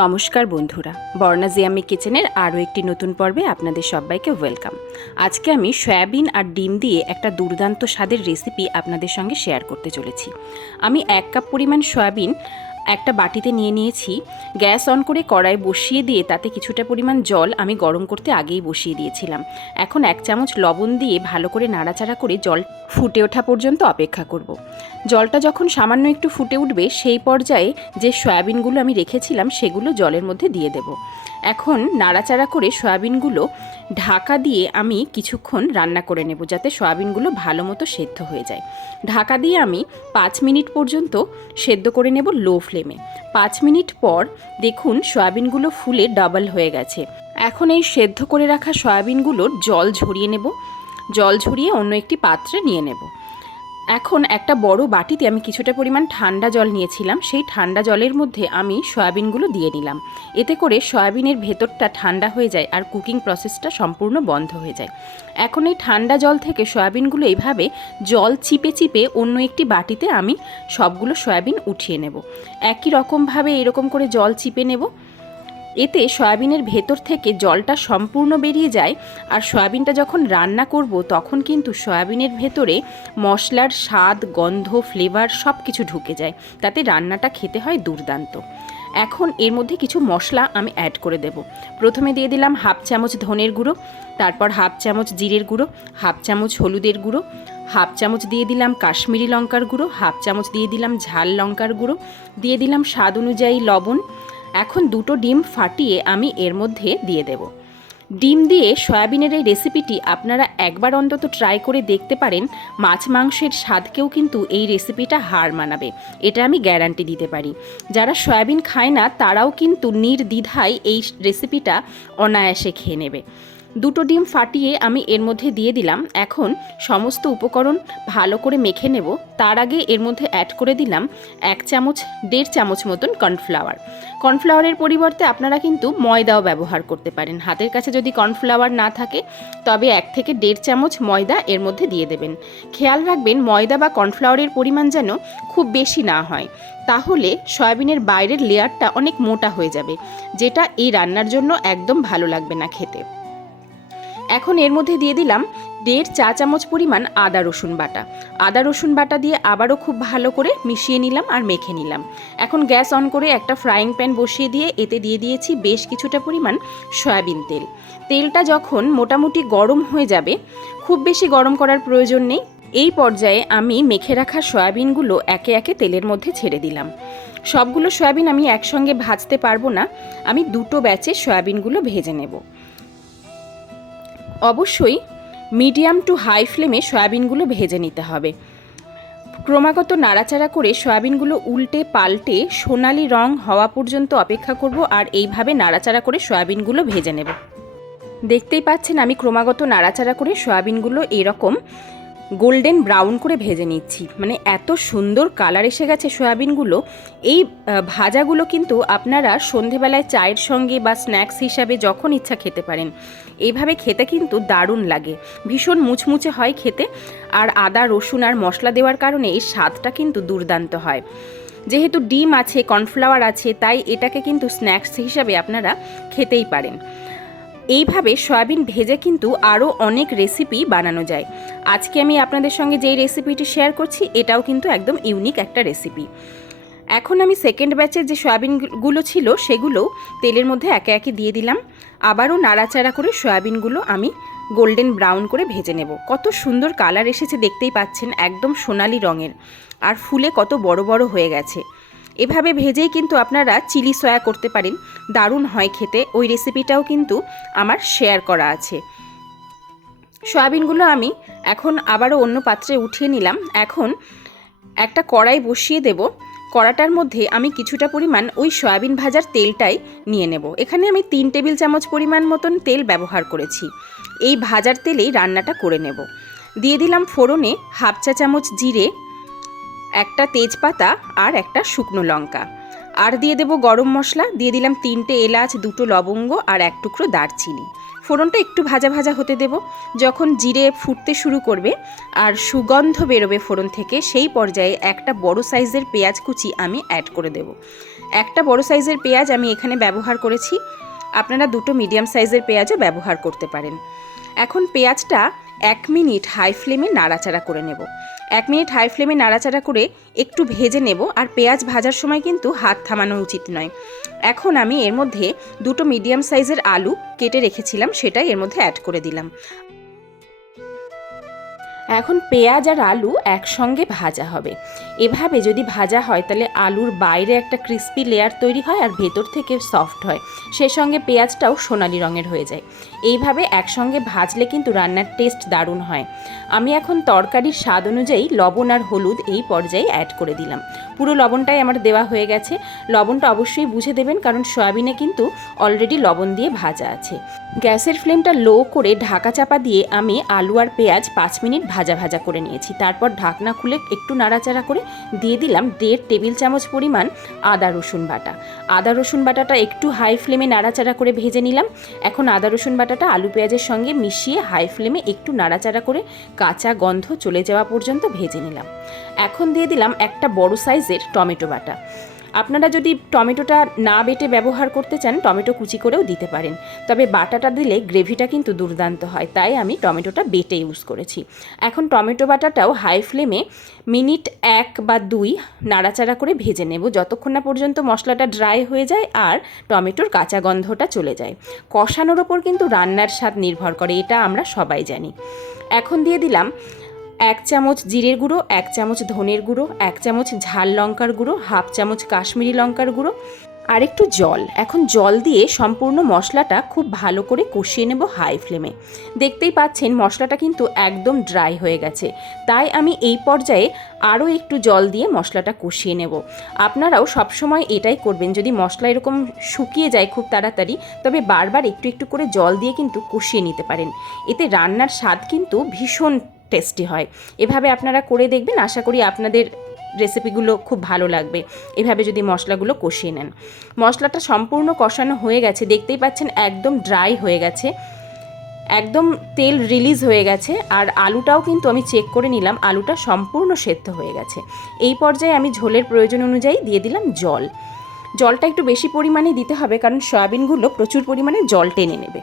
নমস্কার বন্ধুরা, বর্ণা জিয়ামি কিচেনের আরও একটি নতুন পর্বে আপনাদের সবাইকে ওয়েলকাম। আজকে আমি সয়াবিন আর ডিম দিয়ে একটা দুর্দান্ত স্বাদের রেসিপি আপনাদের সঙ্গে শেয়ার করতে চলেছি। আমি এক কাপ পরিমাণ সয়াবিন একটা বাটিতে নিয়ে নিয়েছি। গ্যাস অন করে কড়াই বসিয়ে দিয়ে তাতে কিছুটা পরিমাণ জল আমি গরম করতে আগেই বসিয়ে দিয়েছিলাম। এখন এক চামচ লবণ দিয়ে ভালো করে নাড়াচাড়া করে জল ফুটে ওঠা পর্যন্ত অপেক্ষা করব। জলটা যখন সামান্য একটু ফুটে উঠবে, সেই পর্যায়ে যে সয়াবিনগুলো আমি রেখেছিলাম, সেগুলো জলের মধ্যে দিয়ে দেব। এখন নাড়াচাড়া করে সয়াবিনগুলো ঢাকা দিয়ে আমি কিছুক্ষণ রান্না করে নেব যাতে সয়াবিনগুলো ভালো মতো সেদ্ধ হয়ে যায়। ঢাকা দিয়ে আমি পাঁচ মিনিট পর্যন্ত সেদ্ধ করে নেব লো ফ্লেমে। পাঁচ মিনিট পর দেখুন সয়াবিনগুলো ফুলে ডাবল হয়ে গেছে। এখন এই সেদ্ধ করে রাখা সয়াবিনগুলোর জল ঝরিয়ে নেব। জল ঝরিয়ে অন্য একটি পাত্রে নিয়ে নেব। এখন একটা বড় বাটিতে আমি কিছুটা পরিমাণ ঠান্ডা জল নিয়েছিলাম। সেই ঠান্ডা জলের মধ্যে আমি সয়াবিনগুলো দিয়ে নিলাম। এতে করে সয়াবিনের ভেতরটা ঠান্ডা হয়ে যায় আর কুকিং প্রসেসটা সম্পূর্ণ বন্ধ হয়ে যায়। এখন এই ঠান্ডা জল থেকে সয়াবিনগুলো এইভাবে জল চিপে চিপে অন্য একটি বাটিতে আমি সবগুলো সয়াবিন উঠিয়ে নেব। একই রকমভাবে এরকম করে জল চিপে নেব। এতে সয়াবিনের ভেতর থেকে জলটা সম্পূর্ণ বেরিয়ে যায় আর সয়াবিনটা যখন রান্না করব তখন কিন্তু সয়াবিনের ভেতরে মশলার স্বাদ, গন্ধ ফ্লেভার সব কিছু ঢুকে যায়। তাতে রান্নাটা খেতে হয় দুর্দান্ত। এখন এর মধ্যে কিছু মশলা আমি অ্যাড করে দেব। প্রথমে দিয়ে দিলাম হাফ চামচ ধনের গুঁড়ো, তারপর হাফ চামচ জিরের গুঁড়ো, হাফ চামচ হলুদের গুঁড়ো, হাফ চামচ দিয়ে দিলাম কাশ্মীরি লঙ্কার গুঁড়ো, হাফ চামচ দিয়ে দিলাম ঝাল লঙ্কার গুঁড়ো, দিয়ে দিলাম স্বাদ অনুযায়ী লবণ এখন দুটো ডিম ফাটিয়ে আমি এর মধ্যে দিয়ে দেব। ডিম দিয়ে সয়াবিনের এই রেসিপিটি আপনারা একবার অন্তত ট্রাই করে দেখতে পারেন। মাছ মাংসের স্বাদকেও কিন্তু এই রেসিপিটা হার মানাবে। এটা আমি গ্যারান্টি দিতে পারি। যারা সয়াবিন খায় না, তারাও কিন্তু নির্দ্বিধায় এই রেসিপিটা অনায়াসে খেয়ে নেবে। দুটো ডিম ফাটিয়ে আমি এর মধ্যে দিয়ে দিলাম। এখন সমস্ত উপকরণ ভালো করে মেখে নেব। তার আগে এর মধ্যে অ্যাড করে দিলাম এক চামচ, দেড় চামচ মতন কর্নফ্লাওয়ার কর্নফ্লাওয়ারের পরিবর্তে আপনারা কিন্তু ময়দাও ব্যবহার করতে পারেন। হাতের কাছে যদি কর্নফ্লাওয়ার না থাকে, তবে এক থেকে দেড় চামচ ময়দা এর মধ্যে দিয়ে দেবেন। খেয়াল রাখবেন, ময়দা বা কর্নফ্লাওয়ারের পরিমাণ যেন খুব বেশি না হয়। তাহলে সয়াবিনের বাইরের লেয়ারটা অনেক মোটা হয়ে যাবে, যেটা এই রান্নার জন্য একদম ভালো লাগবে না খেতে। এখন এর মধ্যে দিয়ে দিলাম দেড় চা চামচ পরিমাণ আদা রসুন বাটা। আদা রসুন বাটা দিয়ে আবারও খুব ভালো করে মিশিয়ে নিলাম আর মেখে নিলাম। এখন গ্যাস অন করে একটা ফ্রাইং প্যান বসিয়ে দিয়ে এতে দিয়ে দিয়েছি বেশ কিছুটা পরিমাণ সয়াবিন তেল। তেলটা যখন মোটামুটি গরম হয়ে যাবে, খুব বেশি গরম করার প্রয়োজন নেই। এই পর্যায়ে আমি মেখে রাখা সয়াবিনগুলো একে একে তেলের মধ্যে ছেড়ে দিলাম। সবগুলো সয়াবিন আমি একসঙ্গে ভাজতে পারব না। আমি দুটো ব্যাচে সয়াবিনগুলো ভেজে নেব। অবশ্যই মিডিয়াম টু হাই ফ্লেমে সয়াবিনগুলো ভেজে নিতে হবে। ক্রমাগত নাড়াচাড়া করে সয়াবিনগুলো উল্টে পাল্টে সোনালি রং হওয়া পর্যন্ত অপেক্ষা করব আর এইভাবে নাড়াচাড়া করে সয়াবিনগুলো ভেজে নেব। দেখতেই পাচ্ছেন আমি ক্রমাগত নাড়াচাড়া করে সয়াবিনগুলো এরকম গোল্ডেন ব্রাউন করে ভেজে নিচ্ছি। মানে এত সুন্দর কালার এসে গেছে সয়াবিনগুলো। এই ভাজাগুলো কিন্তু আপনারা সন্ধেবেলায় চায়ের সঙ্গে বা স্ন্যাক্স হিসাবে যখন ইচ্ছা খেতে পারেন। এইভাবে খেতে কিন্তু দারুণ লাগে। ভীষণ মুচমুচে হয় খেতে। আর আদা, রসুন আর মশলা দেওয়ার কারণে এই স্বাদটা কিন্তু দুর্দান্ত হয়। যেহেতু ডিম আছে, কর্নফ্লাওয়ার আছে, তাই এটাকে কিন্তু স্ন্যাক্স হিসাবে আপনারা খেতেই পারেন। এইভাবে সয়াবিন ভেজে কিন্তু আরও অনেক রেসিপি বানানো যায়। আজকে আমি আপনাদের সঙ্গে যেই রেসিপিটি শেয়ার করছি, এটাও কিন্তু একদম ইউনিক একটা রেসিপি এখন আমি সেকেন্ড ব্যাচের যে সয়াবিনগুলো ছিল, সেগুলো তেলের মধ্যে একে একে দিয়ে দিলাম। আবারও নাড়াচাড়া করে সয়াবিনগুলো আমি গোল্ডেন ব্রাউন করে ভেজে নেব। কত সুন্দর কালার এসেছে দেখতেই পাচ্ছেন, একদম সোনালি রঙের। আর ফুলে কত বড় বড় হয়ে গেছে। এভাবে ভেজেই কিন্তু আপনারা চিলি সয়া করতে পারেন। দারুণ হয় খেতে। ওই রেসিপিটাও কিন্তু আমার শেয়ার করা আছে। সয়াবিনগুলো আমি এখন আবারও অন্য পাত্রে উঠিয়ে নিলাম। এখন একটা কড়াই বসিয়ে দেব। কড়াটার মধ্যে আমি কিছুটা পরিমাণ ওই সয়াবিন ভাজার তেলটাই নিয়ে নেব। এখানে আমি তিন টেবিল চামচ পরিমাণ মতন তেল ব্যবহার করেছি। এই ভাজার তেলেই রান্নাটা করে নেব। দিয়ে দিলাম ফোড়নে হাফ চা চামচ জিরে একটা তেজপাতা আর একটা শুকনো লঙ্কা। আর দিয়ে দেবো গরম মশলা, দিয়ে দিলাম তিনটে এলাচ, দুটো লবঙ্গ আর এক টুকরো দারচিনি। ফোড়নটা একটু ভাজা ভাজা হতে দেব। যখন জিরে ফুটতে শুরু করবে আর সুগন্ধ বেরোবে ফোড়ন থেকে, সেই পর্যায়ে একটা বড় সাইজের পেঁয়াজ কুচি আমি অ্যাড করে দেব। একটা বড় সাইজের পেঁয়াজ আমি এখানে ব্যবহার করেছি। আপনারা দুটো মিডিয়াম সাইজের পেঁয়াজও ব্যবহার করতে পারেন। এখন পেঁয়াজটা এক মিনিট হাই ফ্লেমে নাড়াচাড়া করে নেব। এক মিনিট হাই ফ্লেমে নাড়াচাড়া করে একটু ভেজে নেব আর পেঁয়াজ ভাজার সময় কিন্তু হাত থামানো উচিত নয়। এখন আমি এর মধ্যে দুটো মিডিয়াম সাইজের আলু কেটে রেখেছিলাম, সেটাই এর মধ্যে অ্যাড করে দিলাম। এখন পেঁয়াজ আর আলু একসঙ্গে ভাজা হবে। এভাবে যদি ভাজা হয়, তাহলে আলুর বাইরে একটা ক্রিস্পি লেয়ার তৈরি হয় আর ভেতর থেকে সফট হয়। সে সঙ্গে পেঁয়াজটাও সোনালি রঙের হয়ে যায়। এইভাবে একসঙ্গে ভাজলে কিন্তু রান্নার টেস্ট দারুণ হয়। আমি এখন তরকারির স্বাদ অনুযায়ী লবণ আর হলুদ এই পর্যায়ে অ্যাড করে দিলাম। পুরো লবণটাই আমার দেওয়া হয়ে গেছে। লবণটা অবশ্যই বুঝে দেবেন, কারণ সয়াবিনে কিন্তু অলরেডি লবণ দিয়ে ভাজা আছে। গ্যাসের ফ্লেমটা লো করে ঢাকা চাপা দিয়ে আমি আলু আর পেঁয়াজ পাঁচ মিনিট ভাজা ভাজা ভাজা করে নিয়েছি। তারপর ঢাকনা খুলে একটু নাড়াচাড়া করে দিয়ে দিলাম দেড় টেবিল চামচ পরিমাণ আদা রসুন বাটা। আদা রসুন বাটাটা একটু হাই ফ্লেমে নাড়াচাড়া করে ভেজে নিলাম। এখন আদা রসুন বাটাটা আলু পেঁয়াজের সঙ্গে মিশিয়ে হাই ফ্লেমে একটু নাড়াচাড়া করে কাঁচা গন্ধ চলে যাওয়া পর্যন্ত ভেজে নিলাম। এখন দিয়ে দিলাম একটা বড় সাইজের টমেটো বাটা। আপনারা যদি টমেটোটা না বেটে ব্যবহার করতে চান, টমেটো কুচি করেও দিতে পারেন। তবে বাটাটা দিলে গ্রেভিটা কিন্তু দুর্দান্ত হয়, তাই আমি টমেটোটা বেটে ইউজ করেছি। এখন টমেটো বাটাটাও হাই ফ্লেমে মিনিট এক বা দুই নাড়াচাড়া করে ভেজে নেব, যতক্ষণ না পর্যন্ত মশলাটা ড্রাই হয়ে যায় আর টমেটোর কাঁচা গন্ধটা চলে যায়। কষানোর ওপর কিন্তু রান্নার স্বাদ নির্ভর করে, এটা আমরা সবাই জানি। এখন দিয়ে দিলাম এক চামচ জিরের গুঁড়ো, এক চামচ ধনের গুঁড়ো, এক চামচ ঝাল লঙ্কার গুঁড়ো, হাফ চামচ কাশ্মীরি লঙ্কার গুঁড়ো আর একটু জল। এখন জল দিয়ে সম্পূর্ণ মশলাটা খুব ভালো করে কষিয়ে নেব হাই ফ্লেমে। দেখতেই পাচ্ছেন মশলাটা কিন্তু একদম ড্রাই হয়ে গেছে। তাই আমি এই পর্যায়ে আরও একটু জল দিয়ে মশলাটা কষিয়ে নেব। আপনারাও সবসময় এটাই করবেন। যদি মশলা এরকম শুকিয়ে যায় খুব তাড়াতাড়ি, তবে বারবার একটু একটু করে জল দিয়ে কিন্তু কষিয়ে নিতে পারেন। এতে রান্নার স্বাদ কিন্তু ভীষণ টেস্টি হয়। এভাবে আপনারা করে দেখবেন, আশা করি আপনাদের রেসিপিগুলো খুব ভালো লাগবে। এভাবে যদি মশলাগুলো কষিয়ে নেন। মশলাটা সম্পূর্ণ কষানো হয়ে গেছে, দেখতেই পাচ্ছেন একদম ড্রাই হয়ে গেছে। একদম তেল রিলিজ হয়ে গেছে, আর আলুটাও কিন্তু আমি চেক করে নিলাম, আলুটা সম্পূর্ণ সেদ্ধ হয়ে গেছে। এই পর্যায়ে আমি ঝোলের প্রয়োজন অনুযায়ী দিয়ে দিলাম জল। জলটা একটু বেশি পরিমাণে দিতে হবে, কারণ সয়াবিনগুলো প্রচুর পরিমাণে জল টেনে নেবে।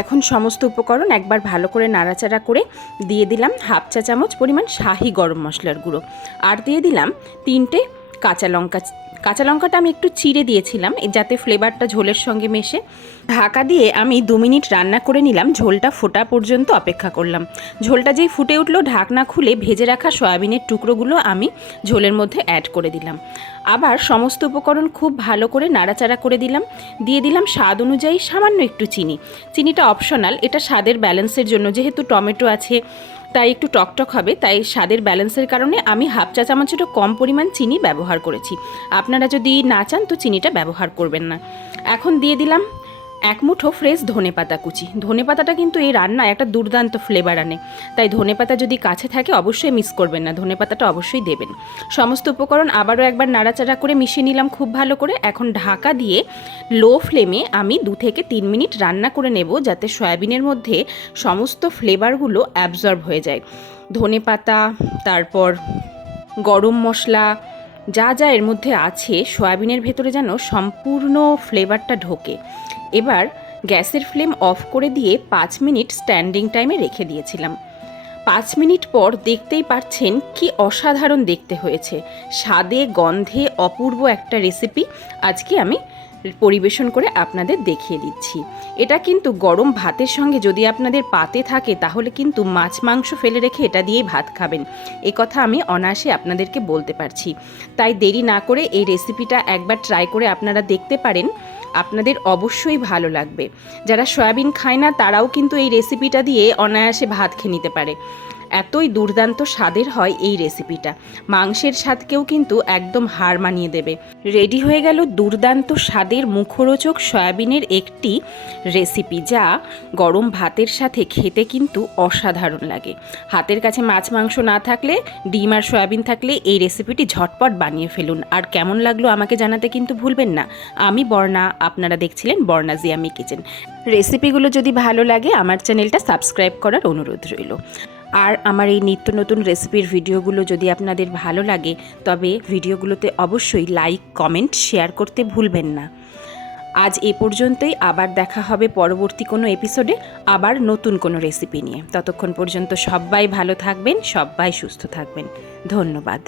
এখন সমস্ত উপকরণ একবার ভালো করে নাড়াচাড়া করে দিয়ে দিলাম হাফ চা চামচ পরিমাণ শাহি গরম মশলার গুঁড়ো। আর দিয়ে দিলাম তিনটে কাঁচা লঙ্কা কাঁচা লঙ্কাটা আমি একটু চিড়ে দিয়েছিলাম যাতে ফ্লেভারটা ঝোলের সঙ্গে মেশে। ঢাকা দিয়ে আমি দু মিনিট রান্না করে নিলাম, ঝোলটা ফোটা পর্যন্ত অপেক্ষা করলাম। ঝোলটা যেই ফুটে উঠল, ঢাকনা খুলে ভেজে রাখা সয়াবিনের টুকরোগুলো আমি ঝোলের মধ্যে অ্যাড করে দিলাম। আবার সমস্ত উপকরণ খুব ভালো করে নাড়াচাড়া করে দিলাম। দিয়ে দিলাম স্বাদ অনুযায়ী সামান্য একটু চিনি। চিনিটা অপশনাল এটা স্বাদের ব্যালেন্সের জন্য, যেহেতু টমেটো আছে তাই একটু টকটক হবে, তাই স্বাদের ব্যালেন্সের কারণে আমি হাফ চা চামচটা কম পরিমাণ চিনি ব্যবহার করেছি। আপনারা যদি না চান তো চিনিটা ব্যবহার করবেন না। এখন দিয়ে দিলাম এক মুঠো ফ্রেশ ধনে পাতা কুচি। ধনে পাতাটা কিন্তু এই রান্নায় একটা দুর্দান্ত ফ্লেভার আনে। তাই ধনে পাতা যদি কাছে থাকে, অবশ্যই মিস করবেন না। ধনে পাতাটা অবশ্যই দেবেন। সমস্ত উপকরণ আবারও একবার নাড়াচাড়া করে মিশিয়ে নিলাম খুব ভালো করে। এখন ঢাকা দিয়ে লো ফ্লেমে আমি দু থেকে তিন মিনিট রান্না করে নেব যাতে সয়াবিনের মধ্যে সমস্ত ফ্লেভারগুলো অ্যাবজর্ব হয়ে যায়। ধনে পাতা, তারপর গরম মশলা যা যা এর মধ্যে আছে, সয়াবিনের ভেতরে যেন সম্পূর্ণ ফ্লেভারটা ঢোকে। এবার গ্যাসের ফ্লেম অফ করে দিয়ে পাঁচ মিনিট স্ট্যান্ডিং টাইমে রেখে দিয়েছিলাম। পাঁচ মিনিট পর দেখতেই পাচ্ছেন কি অসাধারণ দেখতে হয়েছে। স্বাদে, গন্ধে অপূর্ব একটা রেসিপি আজকে আমি পরিবেশন করে আপনাদের দেখিয়ে দিচ্ছি। এটা কিন্তু গরম ভাতের সঙ্গে যদি আপনাদের পাতে থাকে, তাহলে কিন্তু মাছ মাংস ফেলে রেখে এটা দিয়েই ভাত খাবেন। এ কথা আমি অনায়াসে আপনাদেরকে বলতে পারছি। তাই দেরি না করে এই রেসিপিটা একবার ট্রাই করে আপনারা দেখতে পারেন। আপনাদের অবশ্যই ভালো লাগবে। যারা সয়াবিন খায় না, তারাও কিন্তু এই রেসিপিটা দিয়ে অনায়াসে ভাত খেয়ে নিতে পারে। এতই দুর্দান্ত স্বাদের হয় এই রেসিপিটা। মাংসের স্বাদকেও কিন্তু একদম হার মানিয়ে দেবে। রেডি হয়ে গেল দুর্দান্ত স্বাদের মুখরোচক সয়াবিনের একটি রেসিপি যা গরম ভাতের সাথে খেতে কিন্তু অসাধারণ লাগে। হাতের কাছে মাছ মাংস না থাকলে, ডিম আর সয়াবিন থাকলে এই রেসিপিটি ঝটপট বানিয়ে ফেলুন। আর কেমন লাগল আমাকে জানাতে কিন্তু ভুলবেন না। আমি বর্ণা, আপনারা দেখছিলেন বর্ণা জিয়ামি কিচেন। রেসিপিগুলো যদি ভালো লাগে, আমার চ্যানেলটা সাবস্ক্রাইব করার অনুরোধ রইল। আর আমার এই নিত্য নতুন রেসিপির ভিডিওগুলো যদি আপনাদের ভালো লাগে, তবে ভিডিওগুলোতে অবশ্যই লাইক, কমেন্ট, শেয়ার করতে ভুলবেন না। আজ এ পর্যন্তই, আবার দেখা হবে পরবর্তী কোনো এপিসোডে আবার নতুন কোনো রেসিপি নিয়ে। ততক্ষণ পর্যন্ত সবাই ভালো থাকবেন, সবাই সুস্থ থাকবেন। ধন্যবাদ।